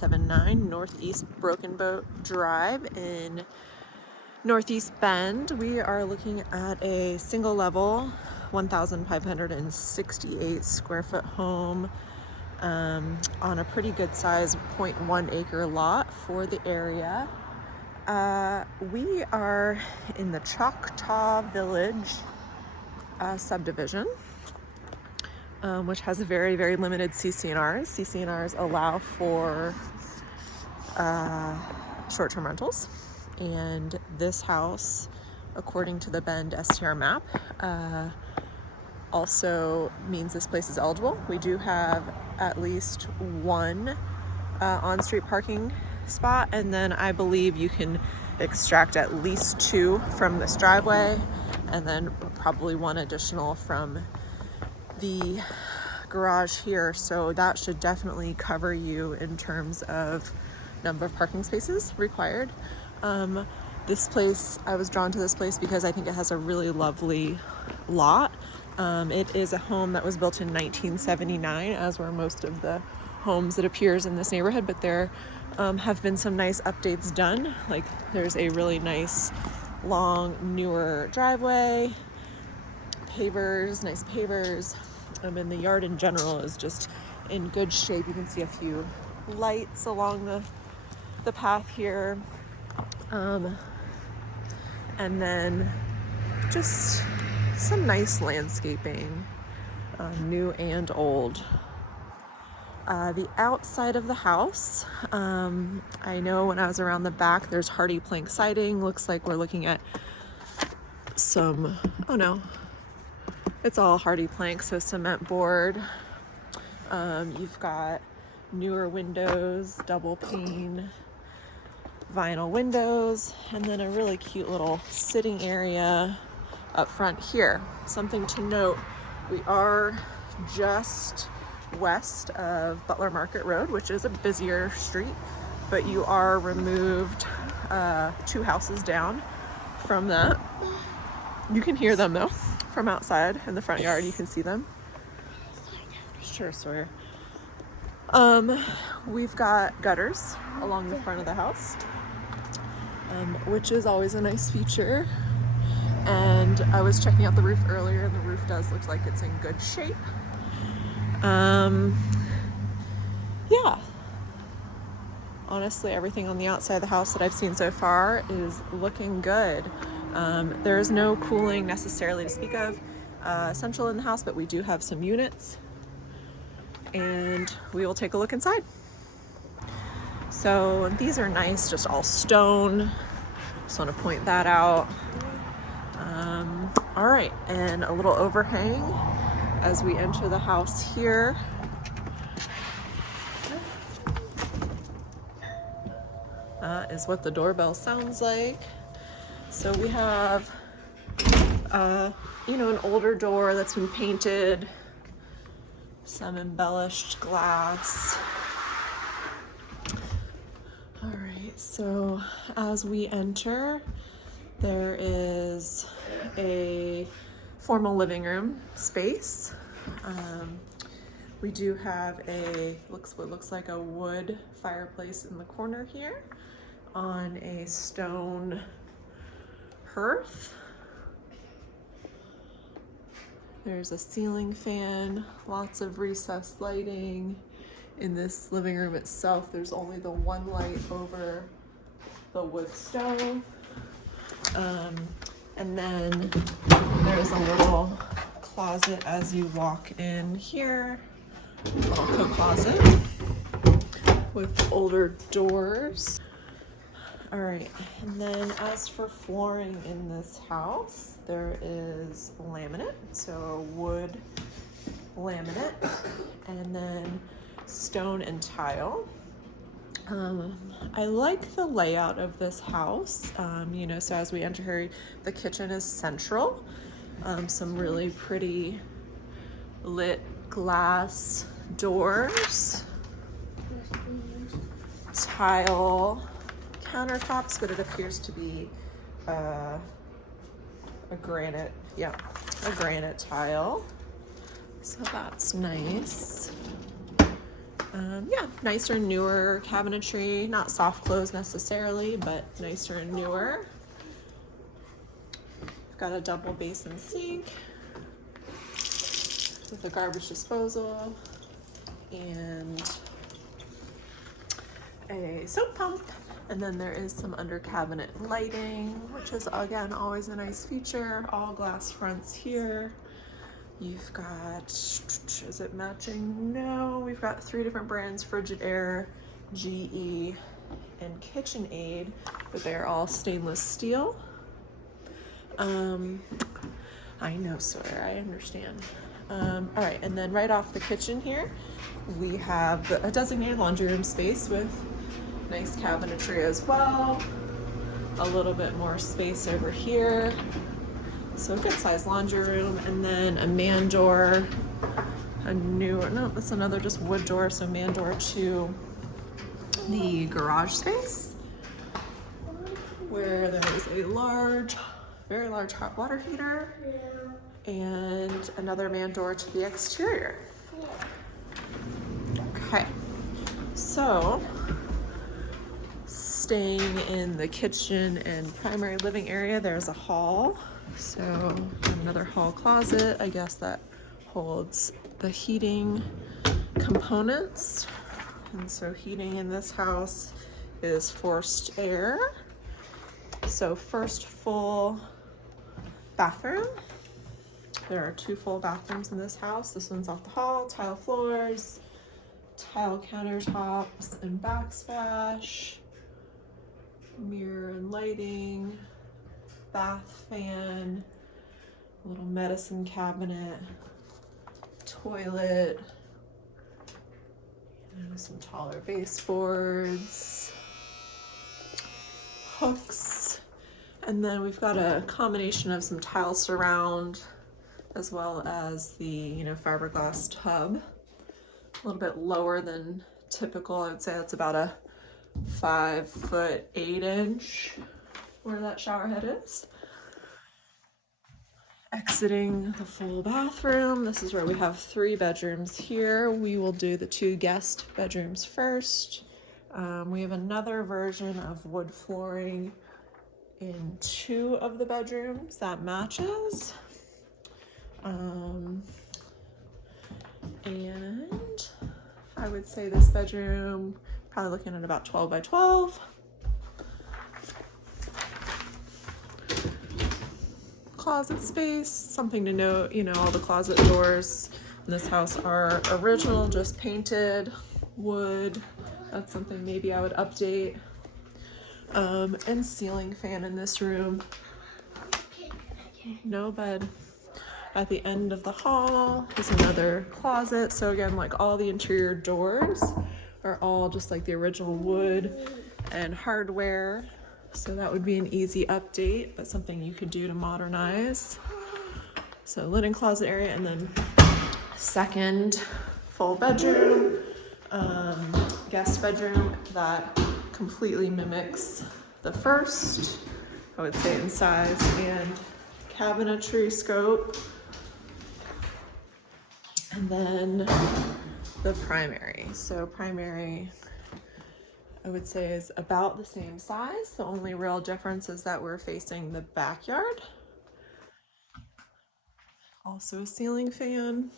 179 Northeast Broken Boat Drive in Northeast Bend. We are looking at a single level 1,568 square foot home on a pretty good size 0.1 acre lot for the area. We are in the Choctaw Village subdivision, which has a very, very limited CC&Rs. CC&Rs allow for short-term rentals, and this house, according to the Bend STR map, also means this place is eligible. We do have at least one on-street parking spot, and then I believe you can extract at least two from this driveway, and then probably one additional from the garage here. So that should definitely cover you in terms of number of parking spaces required. This place, I was drawn to this place because I think it has a really lovely lot. It is a home that was built in 1979, as were most of the homes it appears in this neighborhood, but there have been some nice updates done. Like there's a really nice long newer driveway, pavers, nice pavers, and the yard in general is just in good shape. You can see a few lights along the path here, and then just some nice landscaping, new and old. The outside of the house, I know when I was around the back, there's hardy plank siding. Looks like we're looking at some, oh no, it's all hardy plank, so cement board. You've got newer windows, double pane vinyl windows, and then a really cute little sitting area up front here. Something to note, we are just west of Butler Market Road, which is a busier street, but you are removed 2 houses down from that. You can hear them though from outside in the front yard. You can see them. Sure, Sawyer. We've got gutters along the front of the house, which is always a nice feature. And I was checking out the roof earlier, and the roof does look like it's in good shape. Yeah. Honestly, everything on the outside of the house that I've seen so far is looking good. There's no cooling necessarily to speak of central in the house, but we do have some units, and we will take a look inside. So these are nice, just all stone. Just want to point that out. All right, and a little overhang as we enter the house here. That is what the doorbell sounds like. So we have, an older door that's been painted, some embellished glass. All right, so as we enter, there is a formal living room space. We do have what looks like a wood fireplace in the corner here on a stone hearth. There's a ceiling fan, lots of recessed lighting. In this living room itself, there's only the one light over the wood stove. And then there's a little closet as you walk in here, a little coat closet with older doors. All right, and then as for flooring in this house, there is laminate, so wood laminate, and then stone and tile. I like the layout of this house. So as we enter here, the kitchen is central. Some really pretty lit glass doors, tile countertops, but it appears to be a granite tile. So that's nice. Yeah, nicer, newer cabinetry, not soft close necessarily, but nicer and newer. We've got a double basin sink with a garbage disposal and a soap pump. And then there is some under cabinet lighting, which is again always a nice feature. All glass fronts here. You've got, is it matching? No, we've got 3 different brands, Frigidaire, GE, and KitchenAid, but they're all stainless steel. I know, sir, I understand. All right, and then right off the kitchen here, we have a designated laundry room space with nice cabinetry as well. A little bit more space over here. So a good sized laundry room, and then a man door, no, that's another just wood door, so man door to the garage space, where there is a large, very large hot water heater, and another man door to the exterior. Okay, so staying in the kitchen and primary living area, there's a hall. So another hall closet, I guess, that holds the heating components. And so heating in this house is forced air. So first full bathroom. There are 2 full bathrooms in this house. This one's off the hall, tile floors, tile countertops and backsplash, mirror and lighting, bath fan, little medicine cabinet, toilet, and some taller baseboards, hooks, and then we've got a combination of some tile surround as well as the fiberglass tub. A little bit lower than typical. I would say that's about a 5'8" where that shower head is. Exiting the full bathroom, this is where we have 3 bedrooms here. We will do the 2 guest bedrooms first. We have another version of wood flooring in 2 of the bedrooms that matches. And I would say this bedroom, probably looking at about 12 by 12. Closet space, something to note, all the closet doors in this house are original, just painted wood. That's something maybe I would update. And ceiling fan in this room. No bed. At the end of the hall is another closet. So again, like all the interior doors are all just like the original wood and hardware. So that would be an easy update, but something you could do to modernize. So linen closet area, and then second full bedroom, guest bedroom that completely mimics the first, I would say, in size and cabinetry scope. And then the primary. So primary, I would say, is about the same size. The only real difference is that we're facing the backyard. Also a ceiling fan.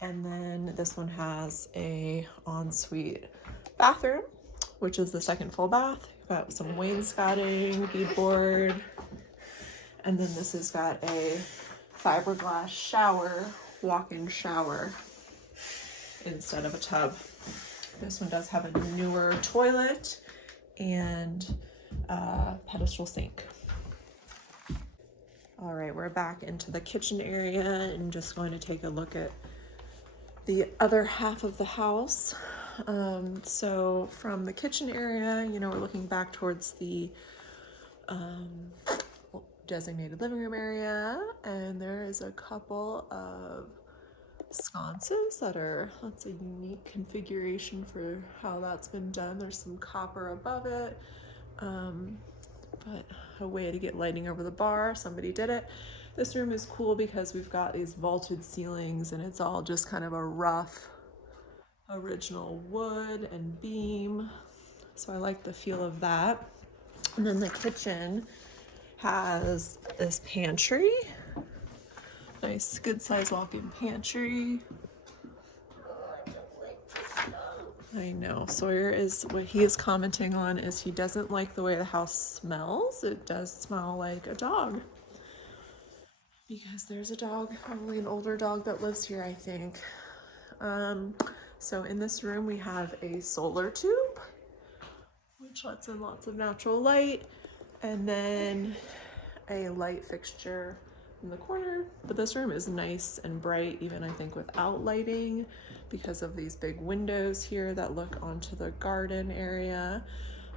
And then this one has a ensuite bathroom, which is the second full bath. Got some wainscoting, beadboard. And then this has got a fiberglass shower, walk-in shower instead of a tub. This one does have a newer toilet and pedestal sink. All right, we're back into the kitchen area and just going to take a look at the other half of the house. So from the kitchen area, we're looking back towards the designated living room area, and there is a couple of sconces that are, that's a unique configuration for how that's been done. There's some copper above it, but a way to get lighting over the bar. Somebody did it. This room is cool because we've got these vaulted ceilings and it's all just kind of a rough original wood and beam. So I like the feel of that. And then the kitchen has this pantry. Nice, good size walk-in pantry. I know, Sawyer is, what he is commenting on is he doesn't like the way the house smells. It does smell like a dog. Because there's a dog, probably an older dog that lives here, I think. So in this room we have a solar tube, which lets in lots of natural light, and then a light fixture in the corner. But this room is nice and bright, even I think without lighting, because of these big windows here that look onto the garden area.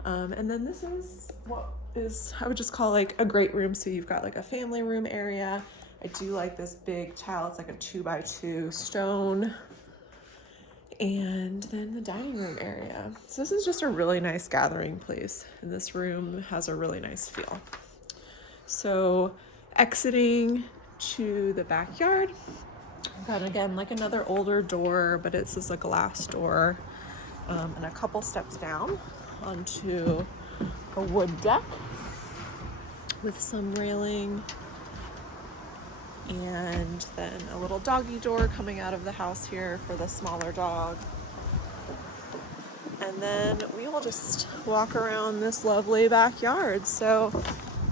And then this is what is, I would just call like a great room. So you've got like a family room area. I do like this big tile. It's like a 2x2 stone. And then the dining room area. So this is just a really nice gathering place. And this room has a really nice feel. So exiting to the backyard, got again like another older door, but it's just a glass door, and a couple steps down onto a wood deck with some railing, and then a little doggy door coming out of the house here for the smaller dog. And then we will just walk around this lovely backyard. So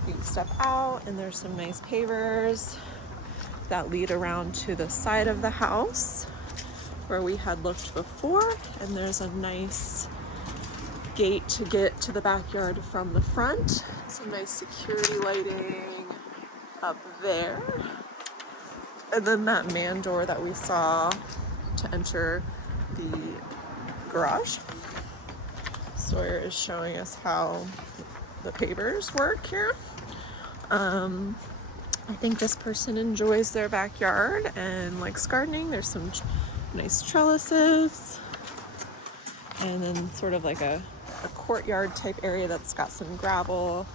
you can step out and there's some nice pavers that lead around to the side of the house where we had looked before. And there's a nice gate to get to the backyard from the front. Some nice security lighting up there. And then that man door that we saw to enter the garage. Sawyer is showing us how the pavers work here. I think this person enjoys their backyard and likes gardening. There's some nice trellises, and then sort of like a courtyard type area that's got some gravel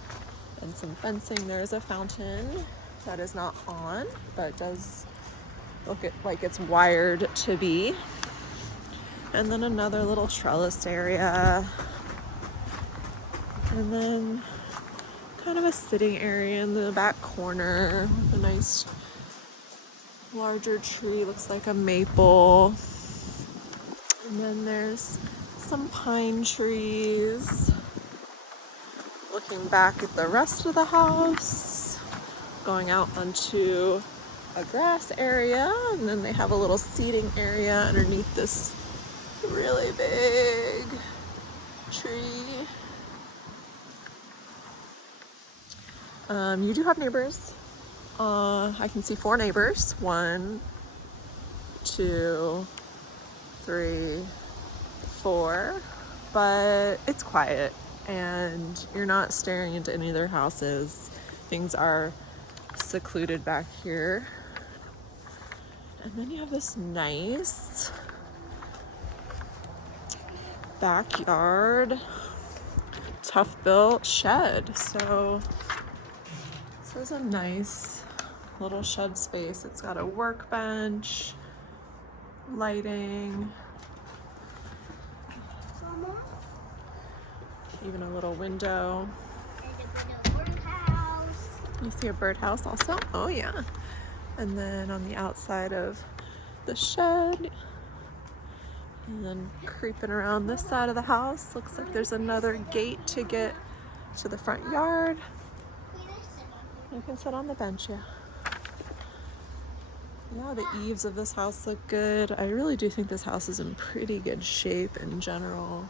and some fencing. There's a fountain that is not on, but does look like it's wired to be. And then another little trellis area. And then kind of a sitting area in the back corner with a nice larger tree, looks like a maple. And then there's some pine trees. Looking back at the rest of the house, going out onto a grass area, and then they have a little seating area underneath this really big tree. You do have neighbors. I can see 4 neighbors. 1, 2, 3, 4. But it's quiet and you're not staring into any of their houses. Things are secluded back here. And then you have this nice backyard, tough built shed. So this is a nice little shed space. It's got a workbench, lighting, even a little window. You see a birdhouse also? Oh yeah. And then on the outside of the shed, and then creeping around this side of the house, looks like there's another gate to get to the front yard. You can sit on the bench, yeah. Yeah, the eaves of this house look good. I really do think this house is in pretty good shape in general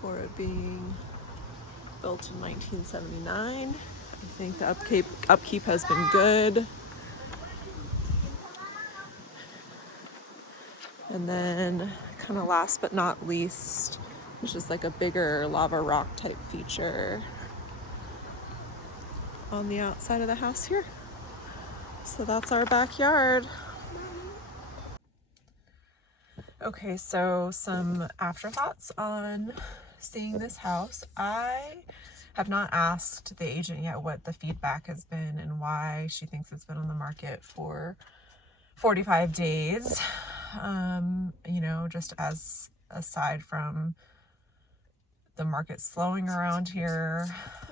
for it being built in 1979. I think the upkeep has been good. And then kind of last but not least, it's just like a bigger lava rock type feature on the outside of the house here. So that's our backyard. Okay, so some afterthoughts on seeing this house. I have not asked the agent yet what the feedback has been and why she thinks it's been on the market for 45 days. You know, just as aside from the market slowing around here,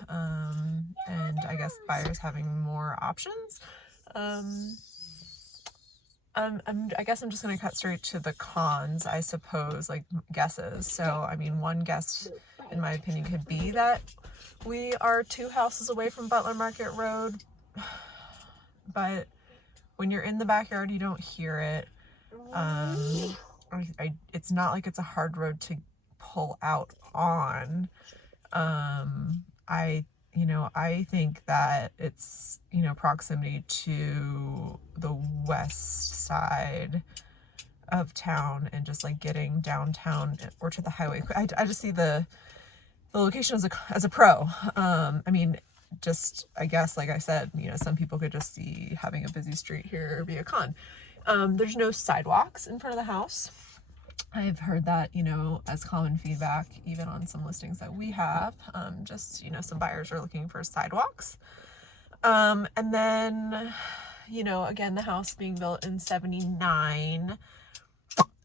and I guess buyers having more options. I guess I'm just going to cut straight to the cons, I suppose, like guesses. So, I mean, one guess, in my opinion, could be that we are 2 houses away from Butler Market Road, but when you're in the backyard, you don't hear it. It's not like it's a hard road to pull out on. I think that it's, proximity to the west side of town and just like getting downtown or to the highway. I just see the location as a pro. I guess, like I said, some people could just see having a busy street here be a con. There's no sidewalks in front of the house. I've heard that, as common feedback, even on some listings that we have, some buyers are looking for sidewalks. And then, again, the house being built in 79,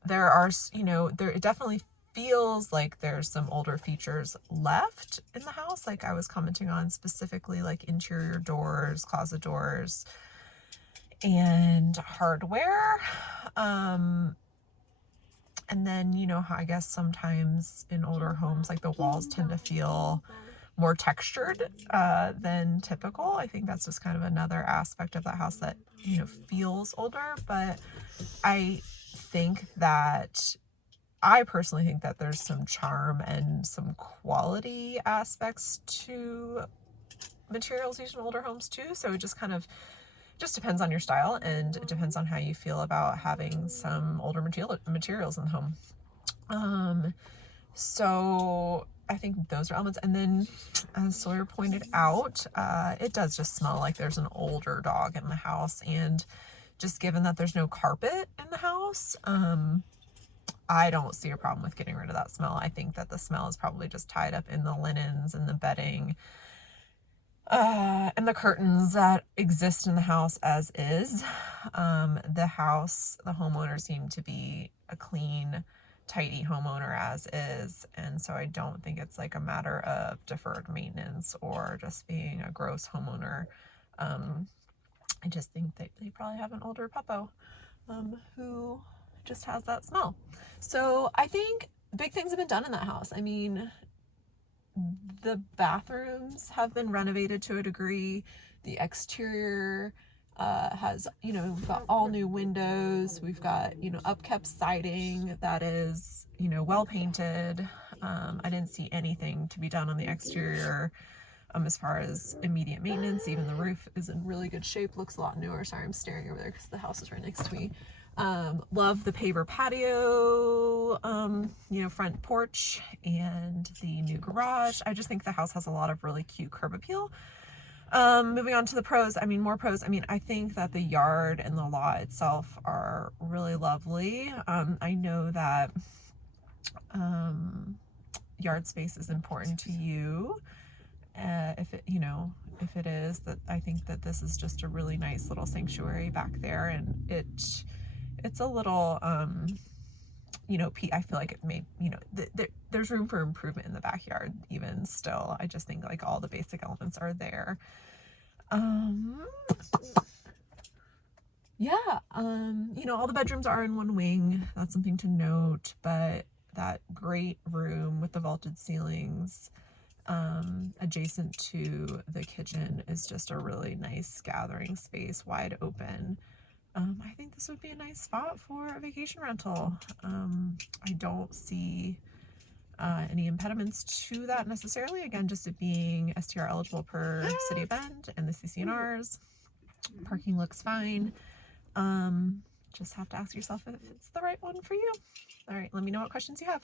there are, it definitely feels like there's some older features left in the house. Like I was commenting on specifically like interior doors, closet doors, and hardware. And then, I guess sometimes in older homes, like the walls tend to feel more textured than typical. I think that's just kind of another aspect of the house that, feels older. But I personally think that there's some charm and some quality aspects to materials used in older homes too. So it just depends on your style, and it depends on how you feel about having some older materials in the home. So I think those are elements. And then, as Sawyer pointed out, it does just smell like there's an older dog in the house. And just given that there's no carpet in the house, I don't see a problem with getting rid of that smell. I think that the smell is probably just tied up in the linens and the bedding, and the curtains that exist in the house as is. The homeowner seemed to be a clean, tidy homeowner as is, and so I don't think it's like a matter of deferred maintenance or just being a gross homeowner. I just think they probably have an older puppo who just has that smell. So I think big things have been done in that house. I mean, the bathrooms have been renovated to a degree. The exterior has, we've got all new windows. We've got, upkept siding that is, well painted. I didn't see anything to be done on the exterior as far as immediate maintenance. Even the roof is in really good shape. Looks a lot newer. Sorry, I'm staring over there because the house is right next to me. Love the paver patio, front porch, and the new garage. I just think the house has a lot of really cute curb appeal. Moving on to the pros, more pros. I think that the yard and the lot itself are really lovely. I know that, yard space is important to you. If it is, that I think that this is just a really nice little sanctuary back there, and it's a little, I feel like it may, there's room for improvement in the backyard even still. I just think like all the basic elements are there. All the bedrooms are in one wing. That's something to note, but that great room with the vaulted ceilings, adjacent to the kitchen is just a really nice gathering space, wide open. I think this would be a nice spot for a vacation rental. I don't see any impediments to that necessarily. Again, just it being STR eligible per City of Bend and the CCNRs. Parking looks fine. Just have to ask yourself if it's the right one for you. All right, let me know what questions you have.